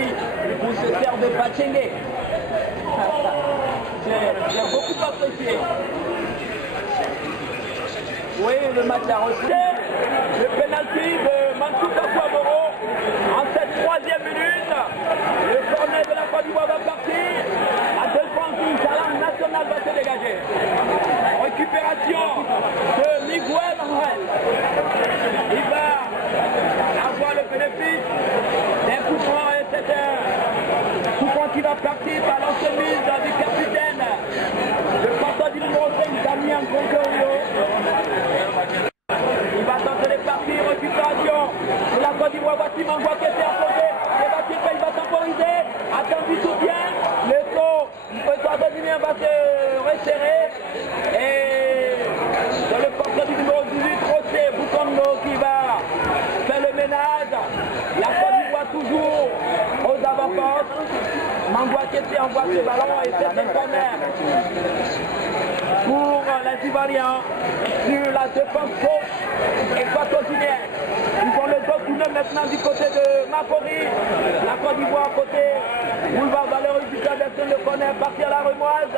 ici pour se faire de pachengue. J'ai beaucoup apprécié. Oui, le match a reçu. Le penalty de Mansouka Kouamoro en cette 3e minute. Le corner de la Côte d'Ivoire va partir. La défense du Salam national va se dégager. Récupération de Miguel Angel. Il va avoir le bénéfice d'un coup franc et c'est un coup franc qui va partir par l'ancienne mise du capitaine. Le porteur du numéro 5, Damien Concorio. Il va tenter de partir, récupération de la Côte d'Ivoire. Voici Mangwa qui était à côté. Il va temporiser. Attendu soutien. Le États-Unis va se resserrer. Et c'est le porteur du numéro 18, José Bukondo, qui va faire le ménage. La Côte d'Ivoire toujours aux avant-postes. Mangwa qui était envoie ce ballon et c'est un corner pour les Ivoiriens sur la défense gauche équatorienne. Ils ont le dos tourné maintenant du côté de Makori. La Côte d'Ivoire côté boulevard Valérie du Version de corner parti à la Remoise.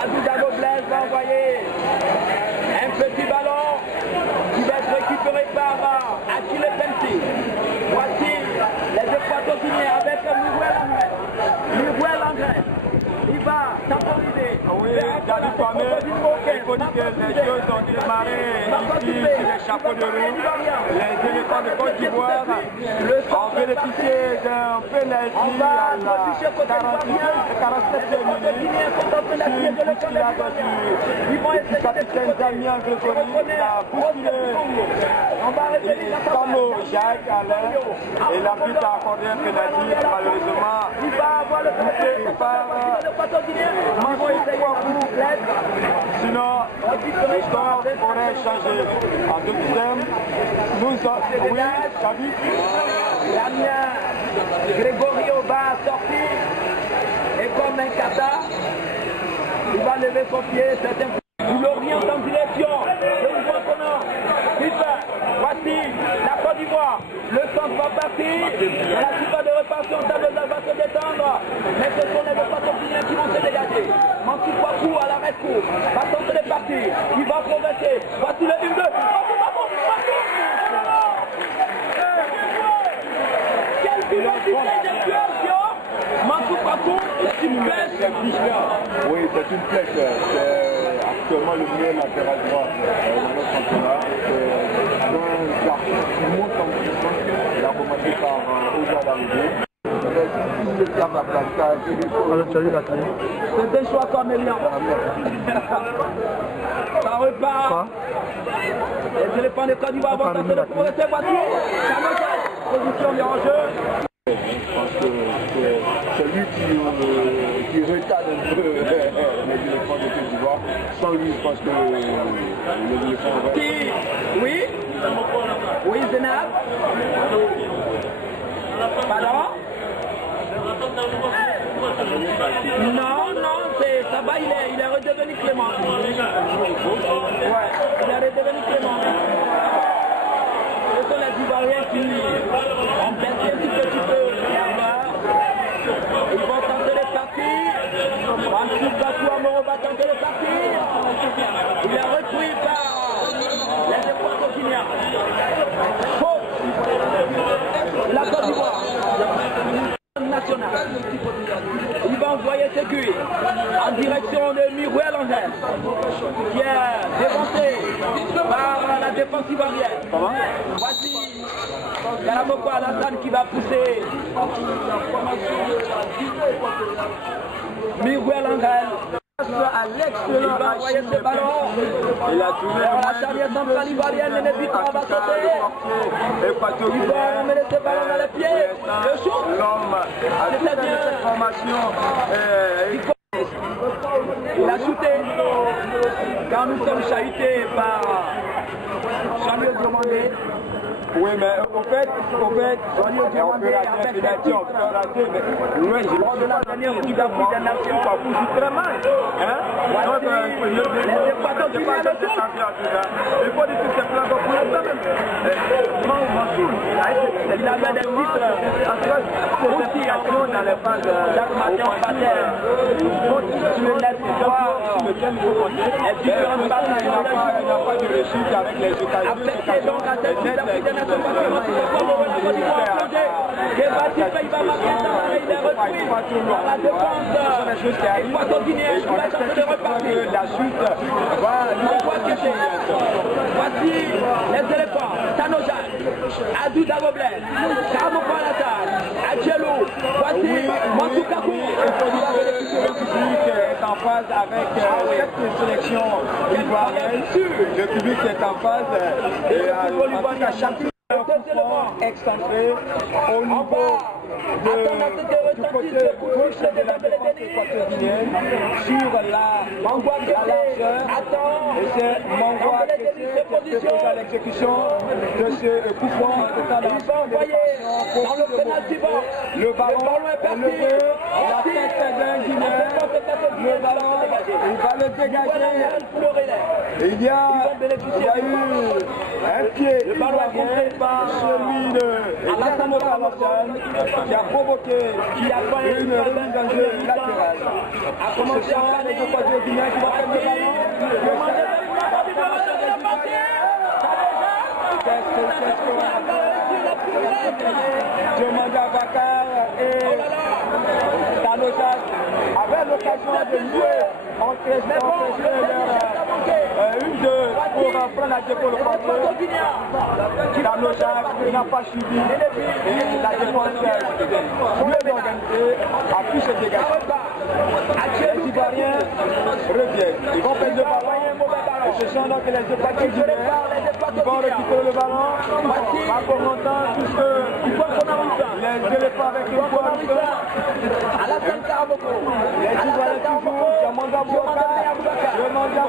Abou Dabo Blaise va envoyer un petit ballon qui va être récupéré par Achille Pensi. Voici les Équatoriens avec Miguel Angel. Il va temporiser. Oui, David Kwame, il faut dire que les choses ont démarré ici sur les chapeaux de roue. Les éléphants de Côte d'Ivoire ont bénéficié d'un penalty à la 47e minute. Du capitaine Damien Grégory, la bousculé Samo Jacques Alain et l'arbitre a accordé un penalty malheureusement poussé par sinon le score aurait changé en deuxième. Oui, David. Damien Grégorio va sortir et comme un kata, il va lever son pied, c'est un coup. L'Orient en direction de Ouattona. Voici la Côte d'Ivoire. Le centre va partir. La surface de réparation, Tableau va se détendre. Mais ce sont les Équatoriens qui vont se dégager. Mansour Fakou à la recours. Va tenter de partir. Il va progresser. Voici le 1-2. Quelle vivacité d'explosion. Mansour Fakou, c'est une flèche. Oui, c'est une flèche. C'est actuellement le meilleur latéral droit dans notre championnat. C'est un garçon qui monte en puissance. Il a commencé par Oja d'arrivée. C'est un choix cornélien. Ça repart. Les éléphants de Côte d'Ivoire vont tenter de progresser. Voici. Position de hors-jeu. Je pense que c'est lui qui retarde un peu les éléphants de Côte d'Ivoire. Sans lui, je pense que les éléphants vont... Oui. Oui, Zenab. Pardon? Non, ça va, il est redevenu Clément. Ouais, il est redevenu Clément. Ce sont les Ivoiriens qui ont baissé un petit peu là-bas. Ils vont tenter de partir. Mansour Fakou va tenter de partir. Il est repris par les Équatoriens. La Côte d'Ivoire nationale. Il va envoyer ses cuits en direction de Miguel Angel, qui est dévancé par la défense ivoirienne. Voici Galamoko Alassane qui va pousser Miguel Angel. À l'excellent, il va envoyer ce ballon. Il a tourné la charnière centrale ivoirienne, l'inévitable va sauter. Il va emmener ce ballon dans les pieds. Le shoot. L'homme a toute cette formation. Il a shooté. Quand nous sommes chahutés par Jean-Louis Diomandé. Oui, mais au fait, on peut rater un pénalty, on peut rater, mais loin, je crois que la dernière Coupe d'Afrique des Nations, ça bouge très mal. Hein? Donc, il faut dire que c'est plein de problèmes. Il avait des titres ces implications dans les phases offensives continuent d'être sur lequel il faut compter. Il n'y a pas de réussite avec les occasions. La suite va voici les éléphants, Tanojan, Adou Dagoblès, Karamo Palatal, Adjelou, voici Mantoukakou. Le public est en phase avec cette sélection ivoirienne. Le public est en phase et en tout cas chaque excentré au niveau du côté gauche de la défense équatorienne sur la largeur, et c'est Mangwa qui est à l'exécution de ce coup franc dans le ballon est levé, la tête d'un Guinéen, le ballon, il va le dégager. Il y a eu un pied ivoirien par celui de Alassane Alassane qui a provoqué une remise en jeu latérale. Ce sont les deux Guinéens qui vont prendre le ballon. Diomanda Bakar et Tanojan avaient l'occasion de jouer entre pour prendre la défense le pointeur. Tanojan n'a pas suivi et la défense mieux organisée a pu se dégager. Les Ivoiriens reviennent. Ils vont faire le ballon. Et ce sont donc les deux parties qui vont récupérer le ballon. Pas pour longtemps, puisque les éléphants avec le poids les Ivoiriens toujours, Diomanda Bakar, Diomanda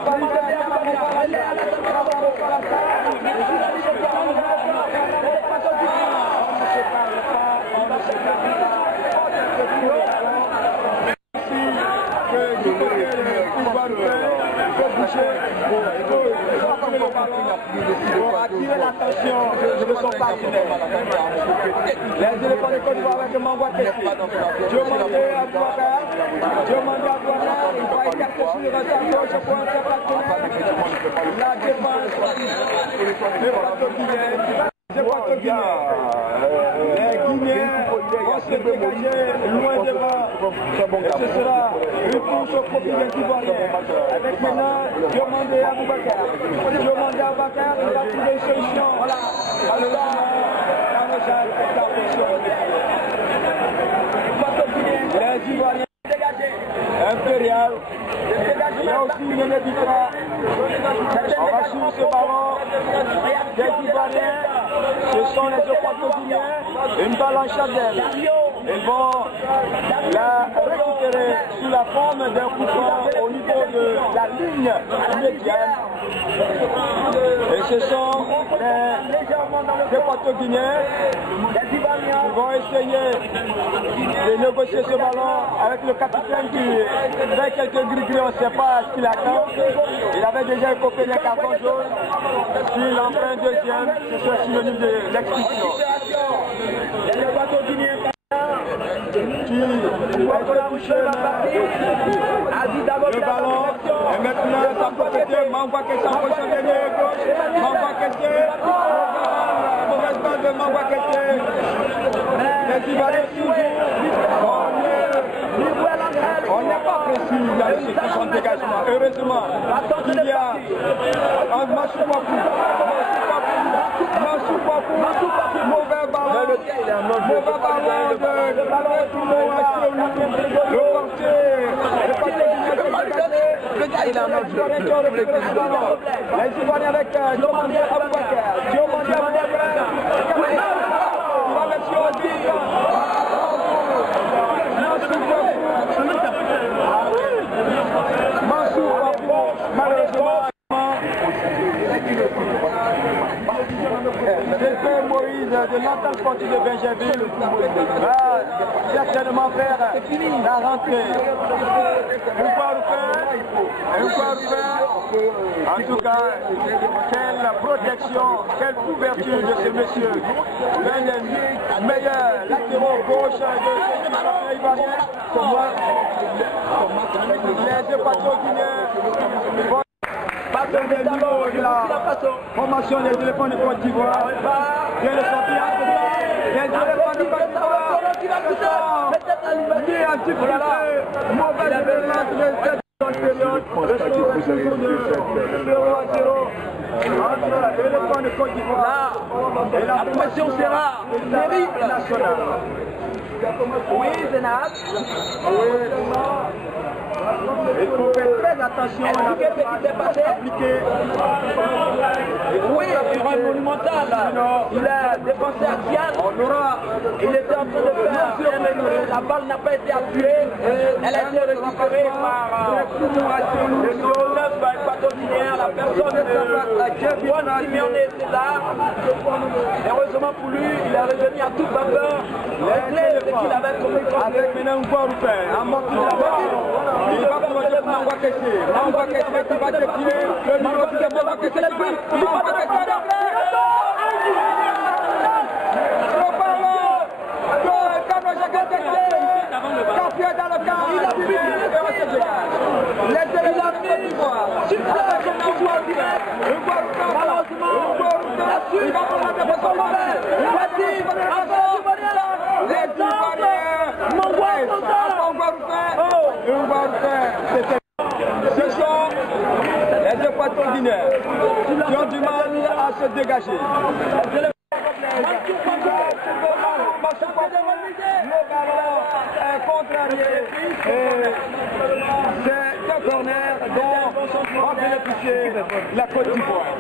pour attirer l'attention de son partenaire. Les éléphants de Côte d'Ivoire avec Mangwa Kessie. Diomandé Abouakar, il va écarter sur le retard gauche pour ses partenaires. La défense des Équatoriens. Les Guinéens vont se dégager loin devant. Et ce sera une touche au profit des Ivoiriens. Avec maintenant Diomandé Abouakar. Diomandé Abouakar, il va trouver une solution. Voilà. Alors, Tanojan est en position. Les Ivoiriens impérial. Il y a aussi une éditoire. On va suivre ce ballon des Ivoiriens. Ce sont les Équatoriens. Une balle en chandelle. Ils vont la récupérer sous la forme d'un coup franc au niveau de la ligne médiane. Et ce sont les Équatoriens qui vont essayer de négocier ce ballon avec le capitaine qui fait quelques gris-gris, on ne sait pas ce qu'il attend. Il avait déjà écopé d'un carton jaune. S'il en fait un deuxième, ce sera synonyme de l'expulsion. Qui va toucher le ballon. Et maintenant, ça peut être Mangwa Kessie en position de gauche. Mangwa Kessie. Mauvaise balle de Mangwa Kessie. Les Ivoiriens toujours. On n'est pas précis dans les exécutions de dégagement. Heureusement, il y a un Masupapu. Mauvais ballon de le gars il a un autre jeu. Les Ivoiriens avec Diomandé Abouakar. Diomandé Abouakar. Il va mettre sur le tir. Malheureusement, c'est Moïse de Natal sportif de Benjerville va certainement faire la rentrée. Un quoi refaire. En tout cas, quelle protection, quelle couverture de ce monsieur. L'un des meilleurs latéraux gauche de Ivoirien. Les deux patrons guinéens. Partenaire de la formation des éléphants de Côte d'Ivoire vient de sortir les éléphants de Côte d'Ivoire qui un petit peu mauvaise élément de cette période de 0 à 0 entre l'éléphant de Côte d'Ivoire et la pression sera terrible nationale. Oui, Zénab. Il faut faire très attention à ce qui s'est passé. Oui, erreur monumentale. Il a dépensé Axial. Il était en train de faire. La balle n'a pas été appuyée. Elle a été récupérée par le patronière, la personne de Juan Simeone César. Heureusement pour lui, il est revenu à toute vapeur. Les clés qu'il avait commis avec maintenant Guaroupin. Il va commencer par Mangwa Kessé. Mangwa Kessé qui va défiler. Le numéro qui est Mangwa Kessé. Mangwa Kessé. Le ballon de Kano Jaka Kessé. Capier dans le camp. Il a pu. Les éléments de Côte d'Ivoire. Malheureusement, il va prendre de son mauvais. Il va dire. Les Ivoiriens. Mangwa ce sont les équateurs guinéens qui ont du mal à se dégager. Le ballon est contrarié et c'est un corner dont va bénéficier la Côte d'Ivoire.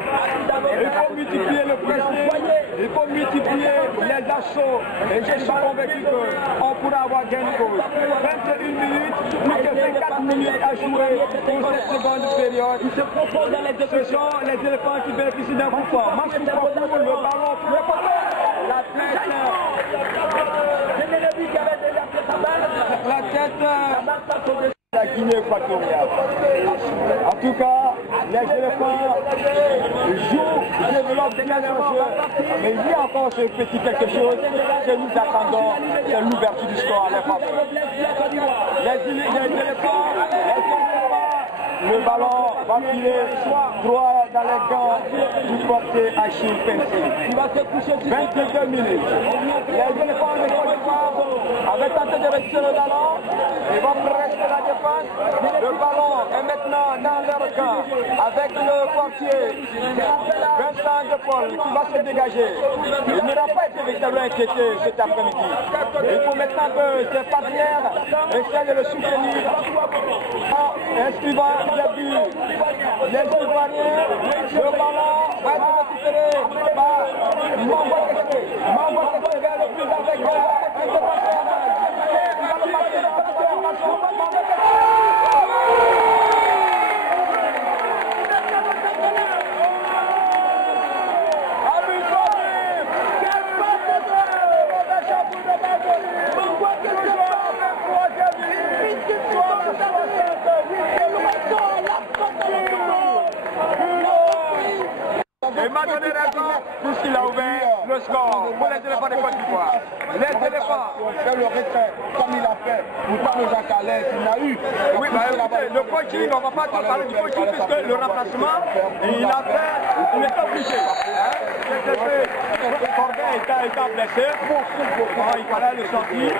Il faut multiplier le pressing, il faut multiplier les assauts et je suis convaincu qu'on pourra avoir gain de cause. 21 minutes, plus que 24 minutes à jouer pour cette seconde période. Il se propose dans les deux. Ce sont les éléphants qui bénéficient d'un coup fort. Marche pour le ballon pour le poteau. La tête. La tête. La Guinée équatoriale. En tout cas, les éléphants jouent, développent des jeu, mais il y a encore ce petit quelque chose que nous attendons, c'est l'ouverture du score à leur faveur. Les éléphants, le ballon va filer droit dans les gants du portier Achille Pensé. Il va se coucher 22 minutes. Les éléphants de Côte d'Ivoire avaient tenté de retirer le ballon. Ils vont presser la défense. Le ballon est maintenant dans leur camp avec le portier Vincent De Paul qui va se dégager. Il n'aura pas été véritablement inquiété cet après-midi. Il faut maintenant que ses partenaires essaient de le soutenir en inscrivant des buts. Les Ivoiriens, le ballon va être récupéré par Mangwa Kessé. Mangwa Kessé vers le but avec il m'a donné raison puisqu'il a ouvert le score pour les éléphants de Côte d'Ivoire. Les éléphants. C'est le retrait, comme il a fait. Pourtant, le Jacques Alès, il a eu. Oui, bah, écoutez, le coaching, on ne va pas tout parler du coaching puisque le remplacement, il a fait, il est obligé. Corbin étant blessé, il fallait le sortir.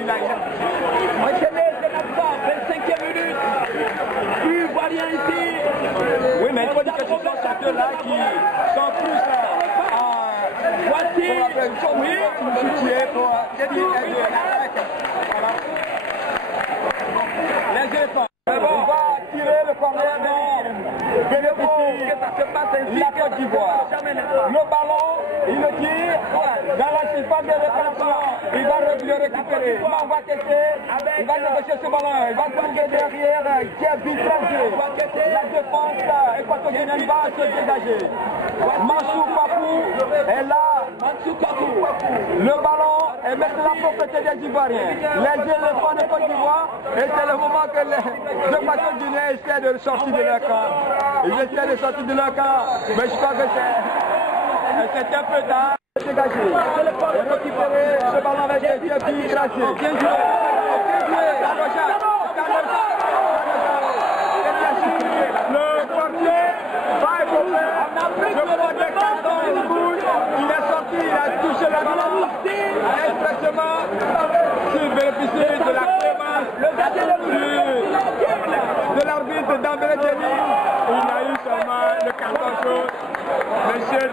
Il a. Enchaîné, c'est la part, 25e minute. Ivoirien ici. Oui, mais il faut dire que ce sont ces deux-là qui sont plus voici, oui, les éléphants. On va tirer le corner bénéficie que ça se passe ainsi la Côte d'Ivoire. Le ballon, il le tire dans la surface de réparation. Il va le récupérer. On va tester. Il va négocier ce ballon. Il va tomber derrière. Kevin Tranché. La défense équatorienne va se dégager. Mansou Papou est là Le ballon est maintenant la propriété des Ivoiriens. Les éléphants de Côte d'Ivoire, et c'est le moment que les Équatoriens guinéens essaient de sortir de leur camp. Ils essaient de sortir de leur camp, mais je crois que c'est un peu tard. Dégagé. Récupérer ce ballon avec les pieds tracés. Bien joué. Le portier va évoluer. Le portier carton rouge. Il est sorti, il a touché la balle. Expressément, s'il bénéficie de la clémence de l'arbitre d'Ambélé Denis, il a eu seulement le carton jaune. Monsieur,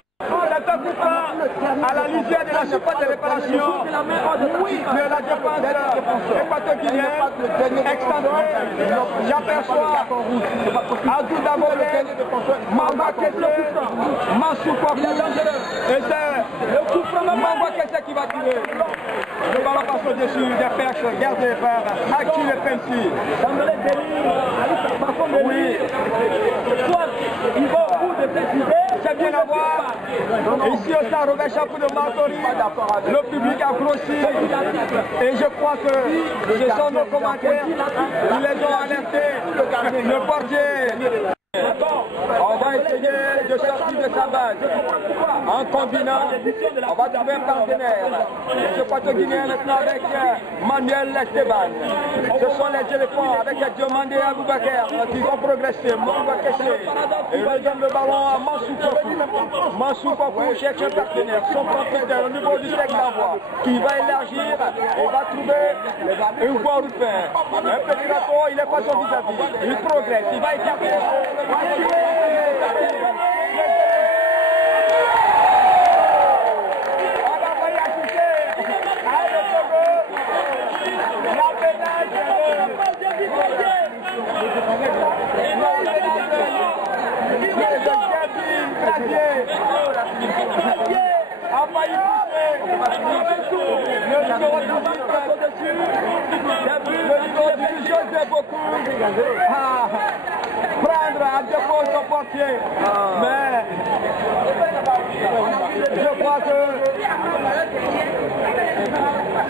à la lisière de la surface de réparation de la défense équatorienne excentrée, j'aperçois Abdou Dabolé, Mamba Kessé, Mansou Kwaku, et c'est Mamba Kessé qui va tirer. Le ballon passe au-dessus des perches gardées par Akil Pensi. Oui. C'est bien à voir. Ici au stade Robert Chapou de Martori, le public a grossi et je crois que ce sont nos commentaires qui les ont alertés. Le portier. On va essayer de sortir de sa base en combinant, on va trouver un partenaire. Je crois que Guinéen maintenant avec Manuel Esteban. Ce sont les éléphants avec Diomandé Aboubakar qui vont progresser. Mamba Kessé. Et il donne le ballon à Mansou Kwaku. Mansou Kwaku cherche un partenaire, son compétiteur au niveau du sec d'envoi qui va élargir et va trouver une voie roupée. Un petit rapport, il est pas son vis-à-vis. Il progresse, il va écarter. Prendre à dépôt son portier, mais je crois que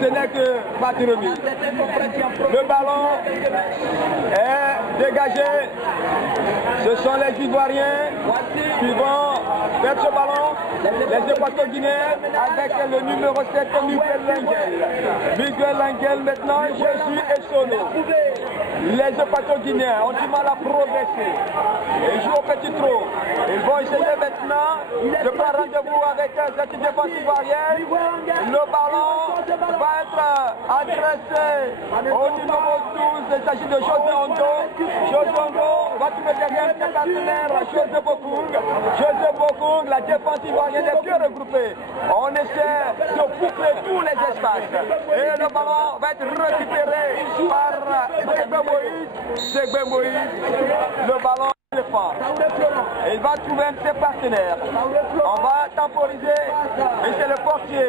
ce n'est que partie remise. Le ballon est dégagé. Ce sont les Ivoiriens qui vont faire ce ballon. Les Équatoriens avec le numéro 7, Miguel Langel. Miguel Langel maintenant, Jésus et Sono. Les Équatoriens ont du mal à progresser. Ils jouent au petit trou. Ils vont essayer maintenant de prendre rendez-vous avec cette défense ivoirienne. Le ballon va être adressé au numéro 12. Il s'agit de José Ondo. José Ondo va trouver derrière ses partenaires, José Bokung. José Bokung, la défense ivoirienne est bien regroupée. On essaie de boucler tous les espaces. Et le ballon va être récupéré par Segbe Moïse. Le ballon défend. Et il va trouver un de ses partenaires. On va temporiser. Et c'est le portier.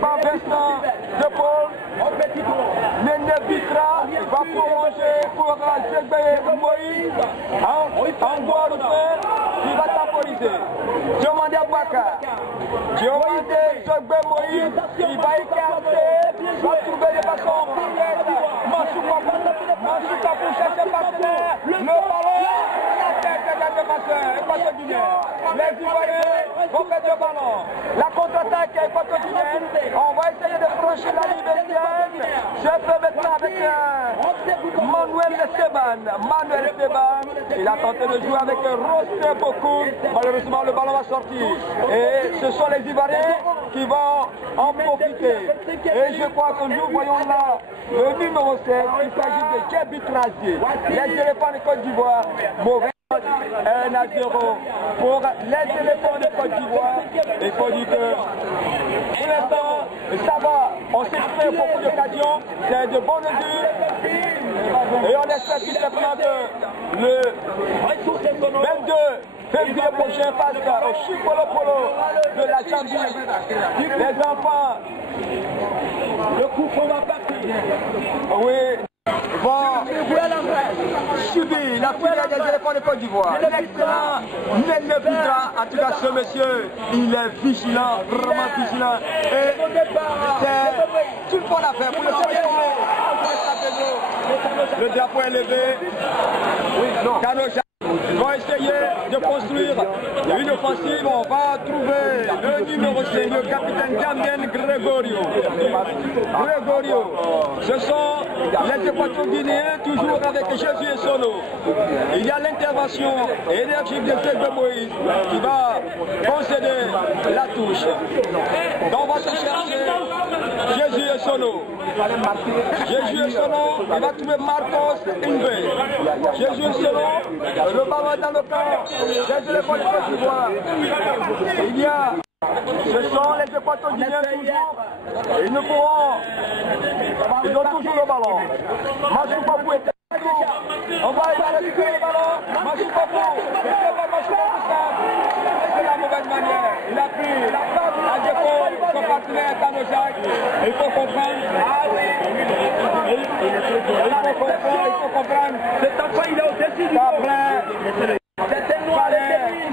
Par Vincent de Paul. Néné Bitra va prolonger pour Segbe Moïse. En bois il va temporiser. Diomandé Aboubakar. Diomandé Segbe Moïse. Il va écarter. Il va trouver des façons parfaites. Mansou Kwaku cherche un partenaire. Le ballon, la tête de défenseur équatorien. Les Ivoiriens vont faire le ballon. La contre-attaque équatorienne. On va essayer de franchir la ligne médiane. Je peux maintenant avec Manuel Esteban. Manuel Esteban, il a tenté de jouer avec Rosé Bokou. Malheureusement, le ballon va sortir. Et ce sont les Ivoiriens qui vont en profiter. Et je crois que nous voyons là le numéro 7. Il s'agit de Djebi Trazier. Les éléphants de Côte d'Ivoire, mauvais 1-0 pour les éléphants de Côte d'Ivoire. Il faut dire que pour l'instant, ça va. On s'exprime beaucoup d'occasions. C'est de bonnes mesures. Et on espère tout simplement que le 22 février prochain face au Chipolo Polo de la Zambie, les enfants, le coup va partir. Oui. Vont subit la filière des éléphants de Côte d'Ivoire. L'excellent Nene Bitra, en tout cas ce monsieur, il est vigilant, vraiment vigilant. Et c'est une bonne affaire pour le Le drapeau est levé. Kanoja va essayer de construire une offensive. On va trouver le numéro 5, le capitaine Damien Gregorio. Ce sont les Équato-Guinéens, toujours avec Jésus et Sono. Il y a l'intervention énergique de Serge Moïse qui va concéder la touche. Donc on va se chercher Jésus et Sono. Jésus et Sono, il va trouver Marcos Inve. Jésus et Sono, le ballon est dans le camp des éléphants de Côte d'Ivoire. Il y a, ce sont les Équato-Guinéens toujours. Ils ne pourront, ils ont toujours le ballon. Massou Papou est on va récupérer le ballon. Massou Papou, c'est la mauvaise manière. Il a pris à défaut son partenaire Kanoja. Il faut comprendre. Il faut comprendre. Cet enfant, il est au-dessus du monde. Fallait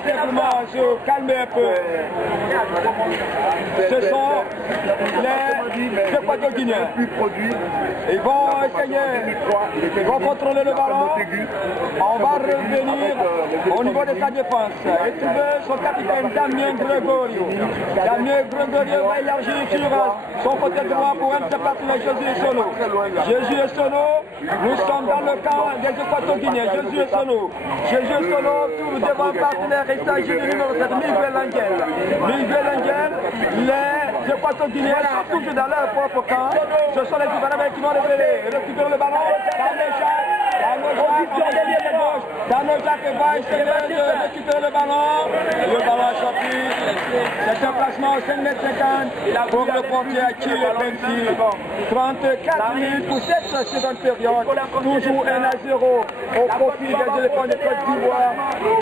simplement se calmer un peu. Ce sont les Équato-Guinéens. Ils vont essayer, ils vont contrôler le ballon. On va revenir au niveau de sa défense et trouver son capitaine Damien Gregorio. Damien Gregorio va élargir sur son côté droit pour un de ses partenaires, Jésus et Sono. Jésus et Sono, nous sommes dans le camp des Équato-Guinéens. Jésus et Sono. Jésus et Sono, tout devant partenaire, il s'agit du numéro 7, Miguel Angel. Miguel Angel, les Équato-Guinéens sont toujours dans leur propre camp. Ce sont les Ivoiriens qui vont récupérer le ballon. Kanoja va essayer de récupérer le ballon. Le ballon est sorti. C'est un placement au 5,50 m pour le portier à Chile Benzi. 34 minutes pour cette seconde période. Toujours 1-0 au profit des éléphants de Côte d'Ivoire.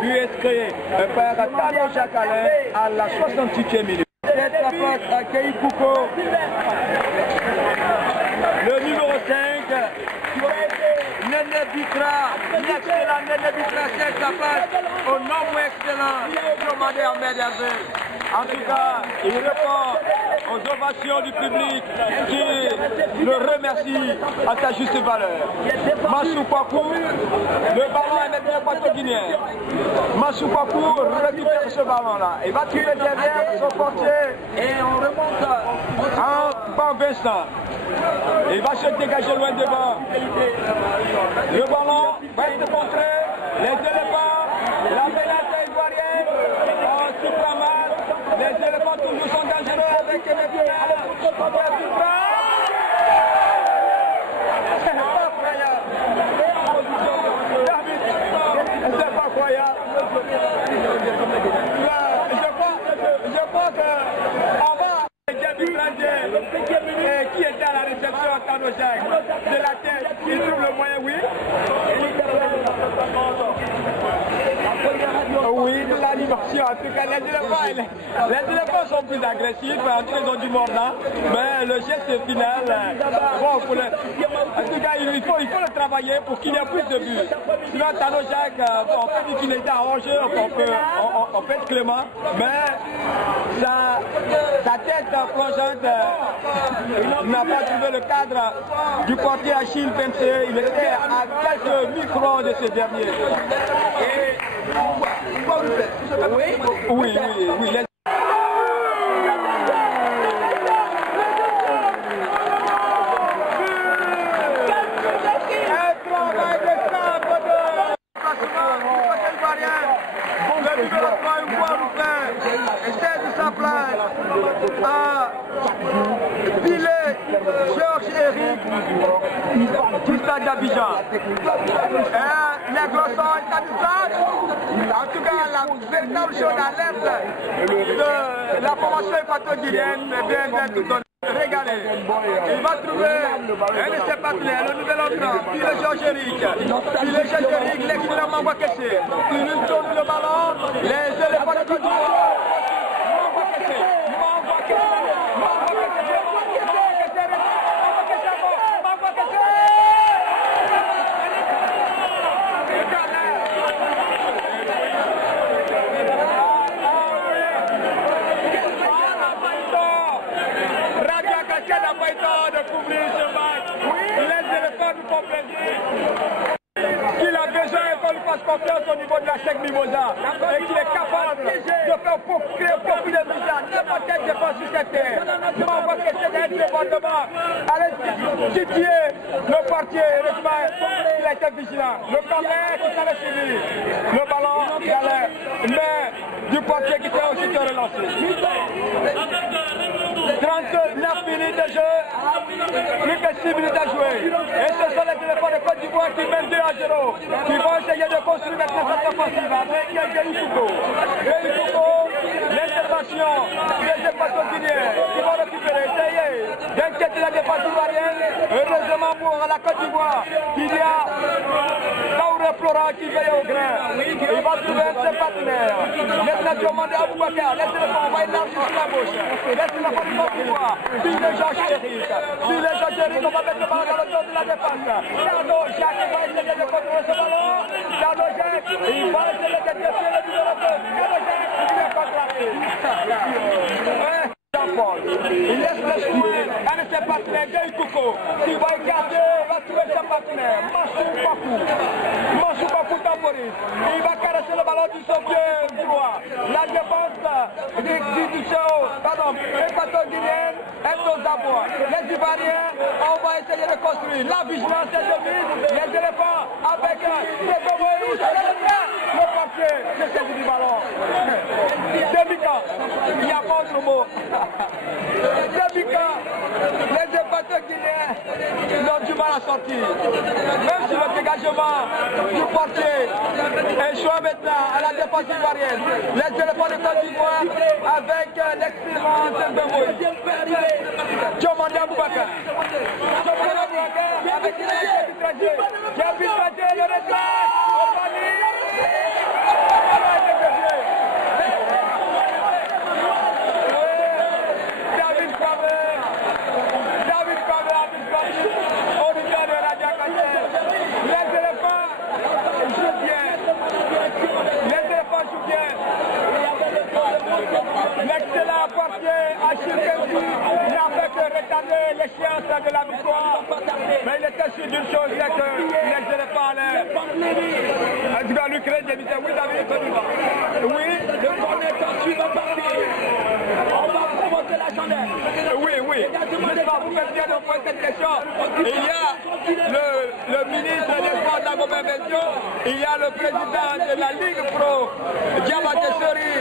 But inscrit par Kanoja Calais à la 68e minute. Cette passe à Kei Kouko. Le numéro 5. Nene Bitra, l'excellent Nene Bitra, c'est sa passe au nom excellent, commandé Ahmed Hervé. En tout cas, il répond aux ovations du public qui le remercie à sa juste valeur. Massou Papou, le ballon est maintenant Équato-Guinéen. Massou Papou récupère ce ballon-là. Il va trouver derrière son portier et on remonte en Ban Vincent. Il va se dégager loin devant. Le ballon va être contré. Les éléphants, la pénalité ivoirienne, souffre pas mal. Les éléphants toujours sont dangereux avec les C'est pas croyable. Je crois qu'on va qui était à la réception à Kanoja de la tête, il trouve le moyen, oui. Oui, de l'animation. En tout cas, les éléphants sont plus agressifs, en tout cas, ils ont du mordant, mais le geste final, bon, en tout cas, il faut le travailler pour qu'il y ait plus de buts. Sinon, Kanoja, on peut dire qu'il était arrangé, on peut être clément, mais sa tête plongeante n'a pas trouvé le cadre du portier Achille Pemse. Il était à quelques microns de ce dernier. Oui. d'Abidjan. Les Glossons est satisfaits. En tout cas, la véritable chose à l'est de la formation équato-guinéenne est bien tout donné. Régalé. Il va trouver un de ses partenaires, le nouvel entrant, puis le Georges-Éric. Puis le Georges-Éric, l'excellent Mamba Kessé. Il nous tourne le ballon, les éléphants de Côte d'Ivoire. Mamba Kessé. n'a pas eu le temps de couvrir ce match. Les éléphants nous font plaisir. Qu'il a besoin qu'on lui fasse confiance au niveau de la SEC Mimosa et qu'il est capable de faire créer beaucoup de misères, n'importe quelle défense sur cette terre. On voit que c'est un débordement. Allez titiller le portier, il a été vigilant. Le corner qui s'allait suivre. Le ballon qui allait, mais du portier qui s'est aussitôt relancé. 39 minutes de jeu, plus que 6 minutes à jouer. Et ce sont les téléphones de Côte d'Ivoire qui mènent 2 à 0, qui vont essayer de construire maintenant cette offensive avec Guéhi Kouko. Guéhi Kouko, l'intervention des équations guinéens qui vont récupérer, essayer d'inquiéter la défense ivoirienne. Heureusement pour la Côte d'Ivoire, il y a Kaouré Florent qui veille au grain. Il va trouver ses partenaires. Maintenant, tu demandes à Boubacar, laissez le fond, on va élargir sur la gauche. Laissez le fond du Côte d'Ivoire. Puis le Georges Eric. Puis le Georges Eric, on va mettre le ballon dans le dos de la défense. Dardo Jacques va essayer de contrôler ce ballon. Dardo Jacques, il va essayer de défier le numéro 2. Dardo Jacques, il est contracté. Il laisse le jouer un de ses partenaires, Guéhi Kouko. S'il va écarter, il va trouver ses partenaires. Mansou Bakou temporise. Il va caresser le ballon du son pied droit. La défense équato-guinéenne est aux abois. Les Ivoiriens, on va essayer de construire. La vigilance est de mise. Les éléphants avec le Moïse. Le portier, je sais du ballon. Demi-camp, il n'y a pas autre mot. Demi-camp, les équato guinéens ont du mal à sortir. Même si le dégagement du portier échoue maintenant à la défense ivoirienne. Les éléphants de Côte d'Ivoire avec l'expérience de Moïse. Diomandé Boubacar. Avec qui a arbitragé le réglage. On va lire. L'excellent portier Achille Kenji n'a fait que retarder l'échéance de la victoire. Mais il était sûr d'une chose, c'est que les éléphants allaient. Tu vas lui créer des misères. Oui, David. Oui, le premier temps suivant partir. On va provoquer la chandelle. Oui. N'est-ce pas, vous faites bien de poser cette question. Il y a le ministre des Sports d'Agobert Belgium, il y a le président de la Ligue Pro, Diabaté Seri,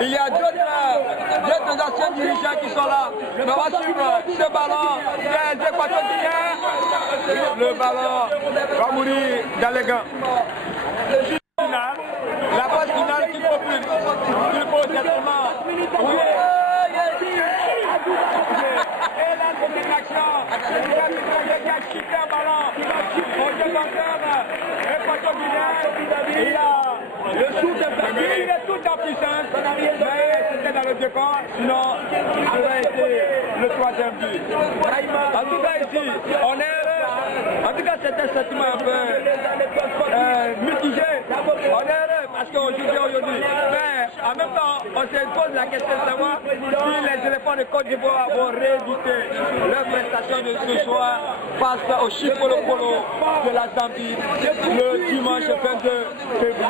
il y a d'autres anciens dirigeants qui sont là. Mais on va suivre ce ballon des Équatoriens. Le ballon va mourir dans les gants. La phase finale qu'il faut certainement. Oui. Et là, c'est une action. Il a chuté un ballon au défenseur équatorien. Il a le shoot de Fabien. Il est tout en puissance. Mais c'était dans le décor. Sinon, ça aurait été le troisième but. En tout cas, ici, on est heureux. En tout cas, c'était un sentiment un peu mitigé. On est heureux parce qu'on joue bien aujourd'hui. Mais en même temps, on se pose la question de savoir si les éléphants de Côte d'Ivoire vont rééditer leur prestation de ce soir face au Chipolo Polo de la Zambie le dimanche 22 février.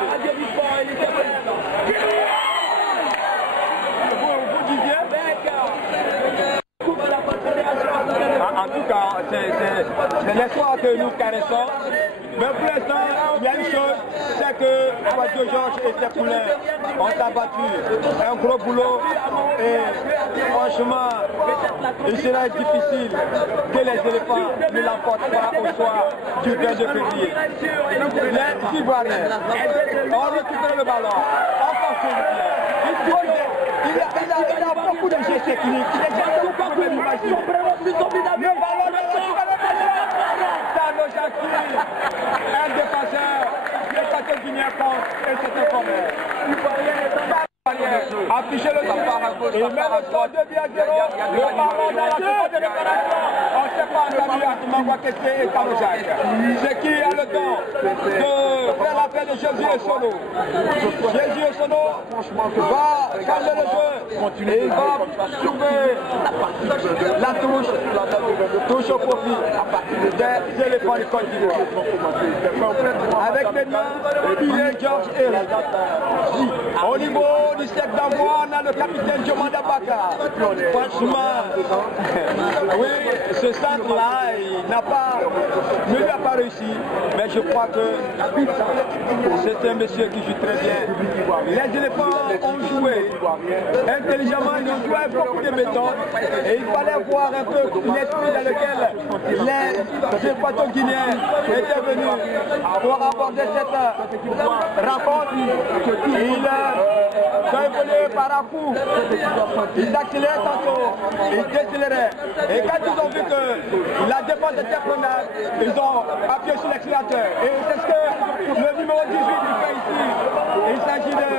Vous disiez? En tout cas, c'est l'espoir que nous caressons. Mais pour l'instant, il y a une chose, c'est que Quadio Georges et ses poulains ont abattu un gros boulot et franchement, il sera difficile que les éléphants ne l'emportent pas au soir du 22 février. Les Ivoiriens ont récupéré le ballon, ont forcé le pied. Il a beaucoup de gestes techniques. Les gens ne pas vous imaginer. Le ballon de un défenseur, le château guinéen compte et c'est un corner. Afficher le temps, il met le score de 2 à 0, le ballon dans la seconde de réparation. On ne sait pas Mangwa Kessé et Tanojak. C'est qui a le temps de faire l'appel de Jésus et Sono. Jésus et Sono va changer le jeu et il va trouver la touche au profit des éléphants du Côte d'Ivoire. Avec maintenant Billy George Eric. Au niveau du siècle d'envoi, on a le capitaine Jomanda Baka. Franchement, oui, ce centre-là, ne lui a pas réussi, mais je crois que c'est un monsieur qui joue très bien. Les éléphants ont joué intelligemment, ils ont joué beaucoup de béton et il fallait voir un peu l'esprit dans lequel les Équato-Guinéens étaient venus pour aborder cette rencontre. Ils sont évolués par à coup, ils accéléraient tantôt, ils décéléraient. Et quand ils ont vu que la défense était prenable, ils ont appuyé sur l'accélérateur. Et c'est ce que le numéro 18 fait ici. Il s'agit de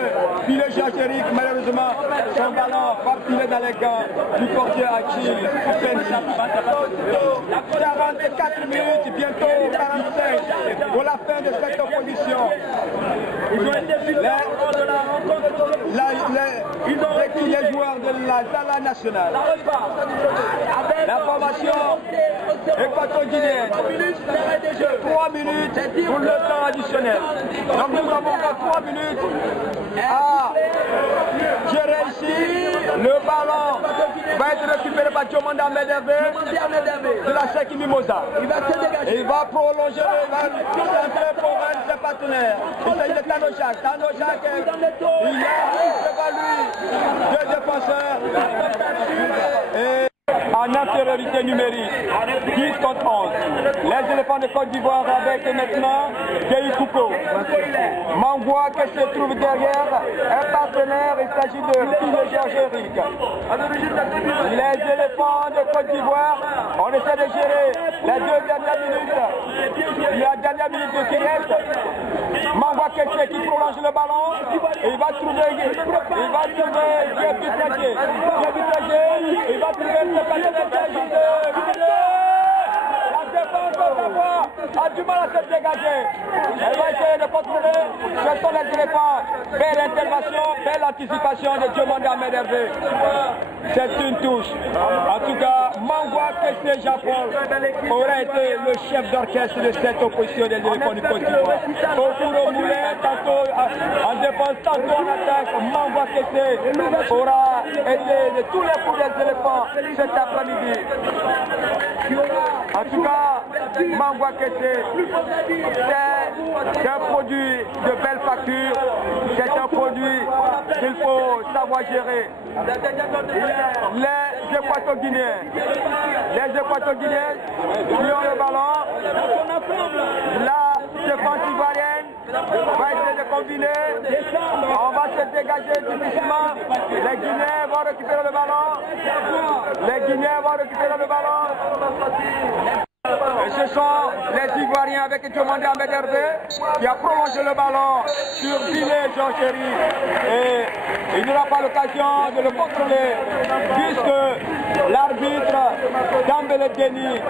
Billy George Eric. Malheureusement, son ballon va filer dans les gants du portier Achille Pensi. 44 minutes, bientôt 45 pour la fin de cette opposition. Les joueurs de la Zala nationale. La formation équato-guinéenne. 3 minutes pour le temps additionnel. Donc nous avons 3 minutes à gérer ici. Le ballon va être récupéré par Diomanda Medervé de la Cheikh Mimosa. Il va prolonger, il va centrer pour un de ses partenaires. Il s'agit de Tanojak. Tanojak, il y a devant lui 2 défenseurs. En infériorité numérique, 10 contre 11. Les éléphants de Côte d'Ivoire avec maintenant Gueye Kouko. Mangwa qui se trouve derrière un partenaire, il s'agit de Billy George Eric. Les éléphants de Côte d'Ivoire, on essaie de gérer les 2 dernières minutes. La dernière minute de Kérès. Mangwa Kessé qui prolonge le ballon. Et il va trouver Gueye. Il va trouver le partenaire. La défense a du mal à se dégager. Elle va essayer de contrôler. Ce sont les éléphants. Belle intervention, belle anticipation de Diomanda Medervé. C'est une touche. En tout cas, Mangwa Kessé Jean-Paul aurait été le chef d'orchestre de cette opposition des éléphants du Côte d'Ivoire. Au cours au moulin, tantôt en défense, tantôt en attaque, Mangwa Kessé aura été de tous les coups des éléphants cet après-midi. En tout cas, Mangwa Kessé, c'est un produit de belle facture, c'est un produit qu'il faut savoir gérer. Les Équato-Guinéens qui ont le ballon, la défense ivoirienne va essayer de combiner, on va se dégager difficilement, les Guinéens vont récupérer le ballon, Et ce sont les Ivoiriens avec Diomanda Medervé qui a prolongé le ballon sur Billy George Eric. Et il n'aura pas l'occasion de le contrôler puisque l'arbitre Dambele Deni